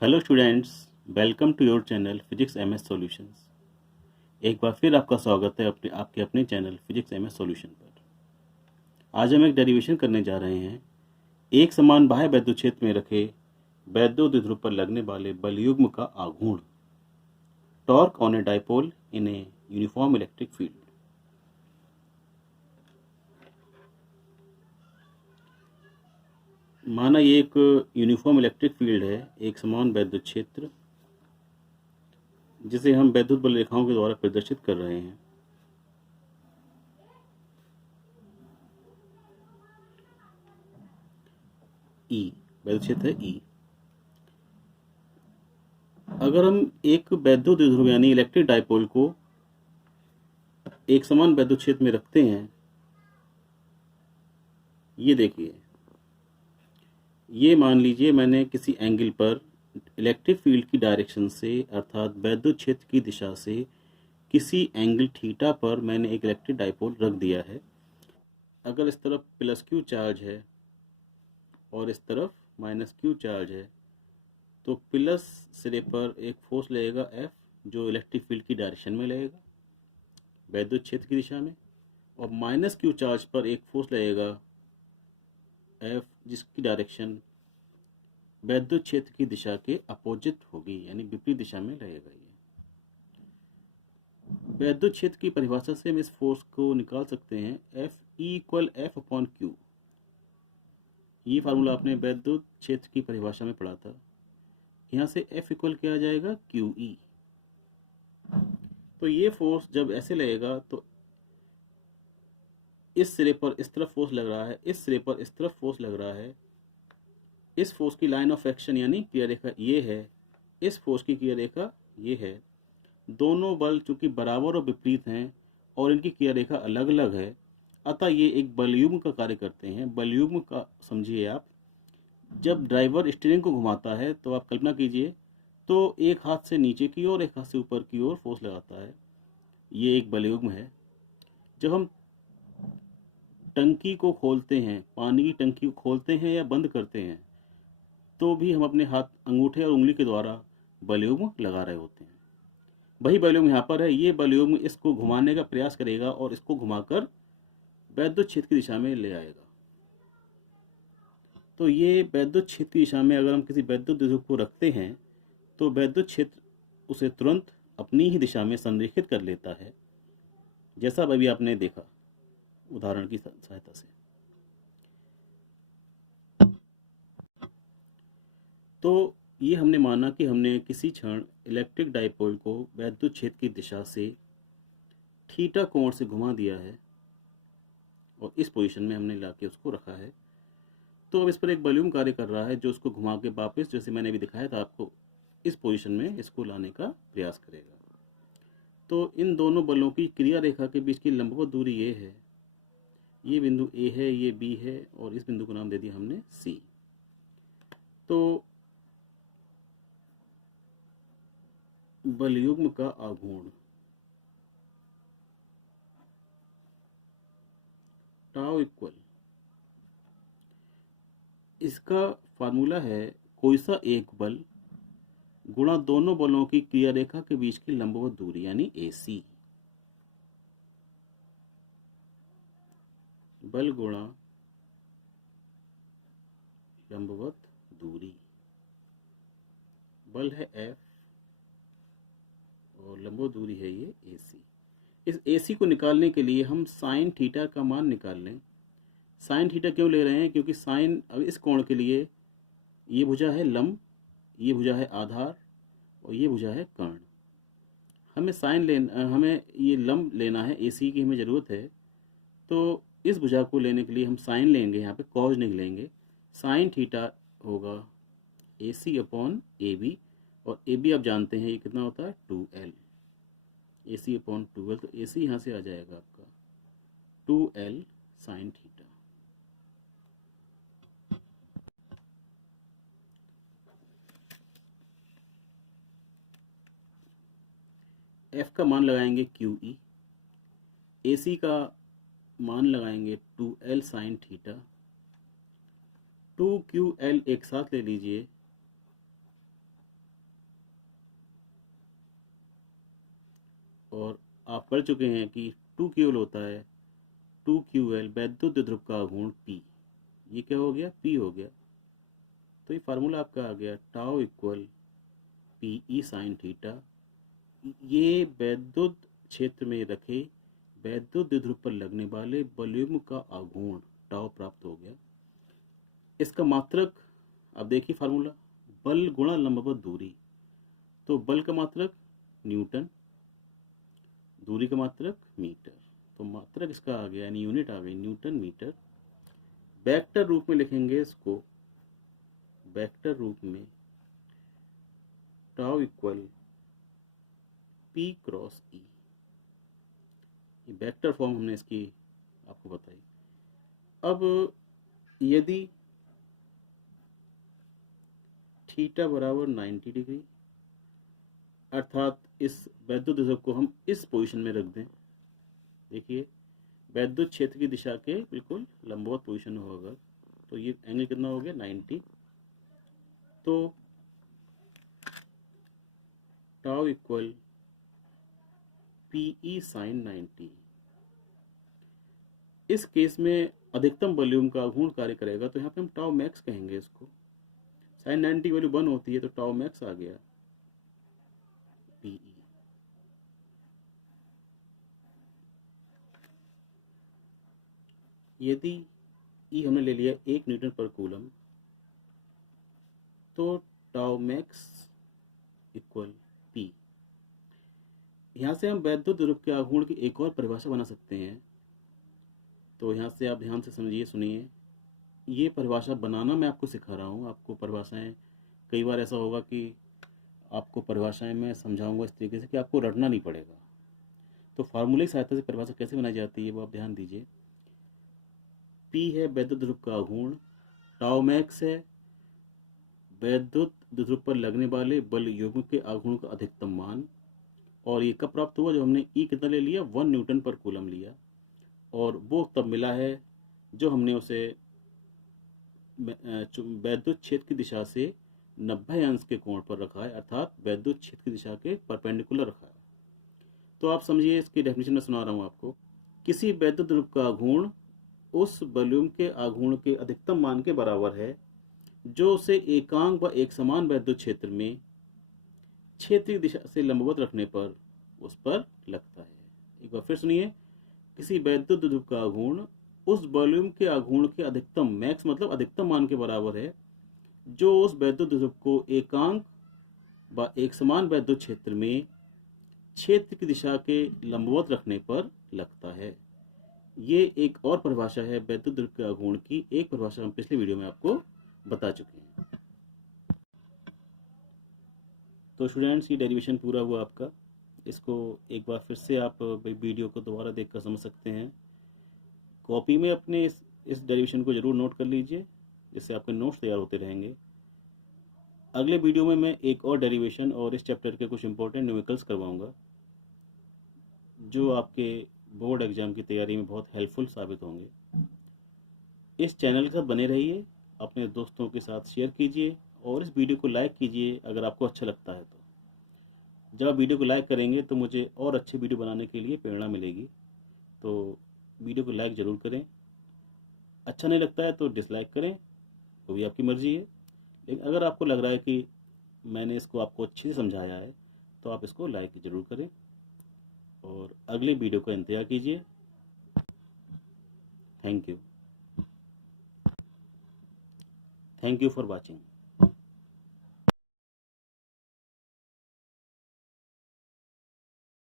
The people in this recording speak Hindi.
Hello students, welcome to your channel physics MS solutions. एक बार फिर आपका स्वागत है आपके अपने चैनल फिजिक्स एमएस सॉल्यूशन पर। आज हम एक डेरिवेशन करने जा रहे हैं। एक समान बाह्य वैद्युत क्षेत्र में रखे वैद्युत द्विध्रुव पर लगने वाले बलयुग्म का आघूर्ण, torque on a dipole in a uniform electric field. माना ये एक यूनिफॉर्म इलेक्ट्रिक फील्ड है, एक समान वैद्युत क्षेत्र जिसे हम वैद्युत बल रेखाओं के द्वारा प्रदर्शित कर रहे हैं। ई वैद्युत क्षेत्र है ई। अगर हम एक वैद्युत द्विध्रुव यानी इलेक्ट्रिक डाइपोल को एक समान वैद्युत क्षेत्र में रखते हैं, ये देखिए, ये मान लीजिए मैंने किसी एंगल पर इलेक्ट्रिक फील्ड की डायरेक्शन से अर्थात वैद्युत क्षेत्र की दिशा से किसी एंगल थीटा पर मैंने एक इलेक्ट्रिक डाइपोल रख दिया है। अगर इस तरफ प्लस क्यू चार्ज है और इस तरफ माइनस क्यू चार्ज है तो प्लस सिरे पर एक फोर्स लगेगा F, जो इलेक्ट्रिक फील्ड की डायरेक्शन में लगेगा वैद्युत क्षेत्र की दिशा में, और माइनस क्यू चार्ज पर एक फोर्स लगेगा F, जिसकी डायरेक्शन वैद्युत क्षेत्र की दिशा के अपोजिट होगी, यानी विपरीत दिशा में लगेगा। ये वैद्युत क्षेत्र की परिभाषा से हम इस फोर्स को निकाल सकते हैं, F equal F upon Q। ये फार्मूला आपने वैद्युत क्षेत्र की परिभाषा में पढ़ा था। यहाँ से F इक्वल क्या आ जाएगा, QE। तो ये फोर्स जब ऐसे लगेगा तो इस सिरे पर इस तरफ फोर्स लग रहा है, इस सिरे पर इस तरफ फोर्स लग रहा है। इस फोर्स की लाइन ऑफ एक्शन यानी क्रिया रेखा ये है, इस फोर्स की क्रिया रेखा ये है। दोनों बल चूंकि बराबर और विपरीत हैं और इनकी क्रिया रेखा अलग अलग है, अतः ये एक बलयुग्म का कार्य करते हैं। बलयुग्म का समझिए आप, जब ड्राइवर स्टीयरिंग को घुमाता है तो आप कल्पना कीजिए तो एक हाथ से नीचे की ओर एक हाथ से ऊपर की ओर फोर्स लगाता है, ये एक बलयुग्म है। जब हम टंकी को खोलते हैं, पानी की टंकी को खोलते हैं या बंद करते हैं, तो भी हम अपने हाथ, अंगूठे और उंगली के द्वारा बलयुग्म लगा रहे होते हैं। वही बलयुग्म यहाँ पर है। ये बलयुग्म इसको घुमाने का प्रयास करेगा और इसको घुमाकर वैद्युत क्षेत्र की दिशा में ले आएगा। तो ये वैद्युत क्षेत्र की दिशा में अगर हम किसी वैद्युत द्विध्रुव को रखते हैं तो वैद्युत क्षेत्र उसे तुरंत अपनी ही दिशा में संरेखित कर लेता है, जैसा अभी आपने देखा उदाहरण की सहायता से। तो ये हमने माना कि हमने किसी क्षण इलेक्ट्रिक डाइपोल को वैद्युत क्षेत्र की दिशा से थीटा कोण से घुमा दिया है और इस पोजीशन में हमने लाके उसको रखा है। तो अब इस पर एक बलयुग्म कार्य कर रहा है जो उसको घुमा के वापस, जैसे मैंने अभी दिखाया था आपको, इस पोजीशन में इसको लाने का प्रयास करेगा। तो इन दोनों बलों की क्रिया रेखा के बीच की लंबवत दूरी ये है, ये बिंदु A है, ये B है और इस बिंदु को नाम दे दिया हमने C। तो बलयुग्म का आघूर्ण टाउ इक्वल, इसका फार्मूला है कोई सा एक बल गुणा दोनों बलों की क्रिया रेखा के बीच की लंबवत दूरी यानी AC। बल गुणा लंबवत दूरी, बल है F और लंबवत दूरी है ये AC। इस AC को निकालने के लिए हम साइन थीटा का मान निकाल लें। साइन थीटा क्यों ले रहे हैं, क्योंकि साइन, अब इस कोण के लिए ये भुजा है लंब, ये भुजा है आधार और ये भुजा है कर्ण। हमें ये लंब लेना है, AC की हमें ज़रूरत है। तो इस भुजा को लेने के लिए हम साइन लेंगे, यहाँ पे कॉज नहीं लेंगे। साइन थीटा होगा AC अपॉन AB, और AB आप जानते हैं ये कितना होता है 2L। AC अपॉन 2L, तो AC यहाँ से आ जाएगा आपका 2L साइन थीटा। F का मान लगाएंगे QE, AC का मान लगाएंगे 2L साइन थीटा। 2QL एक साथ ले लीजिए और आप पढ़ चुके हैं कि 2QL होता है, 2QL वैद्युत द्विध्रुव का आघूर्ण P, ये क्या हो गया, P हो गया। तो ये फार्मूला आपका आ गया tau equal PE sine theta. ये वैद्युत क्षेत्र में रखे वैद्युत द्विध्रुव पर लगने वाले बलयुग्म का आघूर्ण टाउ प्राप्त हो गया। इसका मात्रक अब देखिए फार्मूला, बल गुणा लंबवत दूरी। तो बल का मात्रक न्यूटन, दूरी का मात्रक मीटर, तो मात्रक इसका आ गया यानी यूनिट आ गई न्यूटन मीटर। वेक्टर रूप में लिखेंगे इसको, वेक्टर रूप में tau equal P cross E, ये वेक्टर फॉर्म हमने इसकी आपको बताई। अब यदि थीटा बराबर 90 डिग्री, अर्थात इस वैद्युत द्विध्रुव को हम इस पोजीशन में रख दें, देखिए वैद्युत क्षेत्र की दिशा के बिल्कुल लंबवत पोजीशन होगा, तो ये एंगल कितना हो गया 90। तो टाउ इक्वल PE साइन 90। इस केस में अधिकतम वॉल्यूम का आघूर्ण कार्य करेगा, तो यहाँ पे हम टाउ मैक्स कहेंगे इसको। साइन 90 वैल्यू 1 होती है, तो टाउ मैक्स आ गया PE। यदि E हमने ले लिया 1 न्यूटन पर कूलम, तो टाउ मैक्स इक्वल P। यहाँ से हम वैद्युत द्विध्रुव के आघूर्ण की एक और परिभाषा बना सकते हैं। तो यहाँ से आप ध्यान से समझिए, सुनिए, ये परिभाषा बनाना मैं आपको सिखा रहा हूँ। आपको परिभाषाएं, कई बार ऐसा होगा कि आपको परिभाषाएं मैं समझाऊंगा इस तरीके से कि आपको रटना नहीं पड़ेगा। तो फार्मूले की सहायता से परिभाषा कैसे बनाई जाती है वो आप ध्यान दीजिए। P है वैद्युत द्विध्रुव का आघूर्ण, टाउ मैक्स है वैद्युत द्विध्रुव पर लगने वाले बल युग्म के आघूर्ण का अधिकतम मान, और ये कब प्राप्त हुआ, जो हमने E कितना ले लिया 1 न्यूटन पर कूलम लिया, और वो तब मिला है जो हमने उसे वैद्युत क्षेत्र की दिशा से 90 अंश के कोण पर रखा है, अर्थात वैद्युत क्षेत्र की दिशा के परपेंडिकुलर रखा है। तो आप समझिए, इसकी डेफिनेशन में सुना रहा हूँ आपको। किसी वैद्युत द्विध्रुव का आघूर्ण उस वॉल्यूम के आघूर्ण के अधिकतम मान के बराबर है जो उसे एकांक व एक समान वैद्युत क्षेत्र में क्षेत्र की दिशा से लंबवत रखने पर उस पर लगता है। एक बार फिर सुनिए, किसी वैद्युत द्विध्रुव का आघूर्ण उस वॉल्यूम के आघूर्ण के अधिकतम, मैक्स मतलब अधिकतम मान के बराबर है जो उस वैद्युत द्विध्रुव को एकांक व एक समान वैद्युत क्षेत्र में क्षेत्र की दिशा के लंबवत रखने पर लगता है। ये एक और परिभाषा है वैद्युत द्विध्रुव के आघूर्ण की। एक परिभाषा हम पिछले वीडियो में आपको बता चुके हैं। तो स्टूडेंट्स, ये डेरिवेशन पूरा हुआ आपका। इसको एक बार फिर से आप वीडियो को दोबारा देखकर समझ सकते हैं। कॉपी में अपने इस डेरिवेशन को जरूर नोट कर लीजिए, जिससे आपके नोट्स तैयार होते रहेंगे। अगले वीडियो में मैं एक और डेरिवेशन और इस चैप्टर के कुछ इंपॉर्टेंट न्यूमेरिकल्स करवाऊंगा, जो आपके बोर्ड एग्जाम की तैयारी में बहुत हेल्पफुल साबित होंगे। इस चैनल के साथ बने रहिए, अपने दोस्तों के साथ शेयर कीजिए और इस वीडियो को लाइक कीजिए अगर आपको अच्छा लगता है। तो जब आप वीडियो को लाइक करेंगे तो मुझे और अच्छे वीडियो बनाने के लिए प्रेरणा मिलेगी। तो वीडियो को लाइक ज़रूर करें। अच्छा नहीं लगता है तो डिसलाइक करें, वो भी आपकी मर्ज़ी है। लेकिन अगर आपको लग रहा है कि मैंने इसको आपको अच्छे से समझाया है तो आप इसको लाइक ज़रूर करें और अगले वीडियो का इंतज़ार कीजिए। Thank you for watching.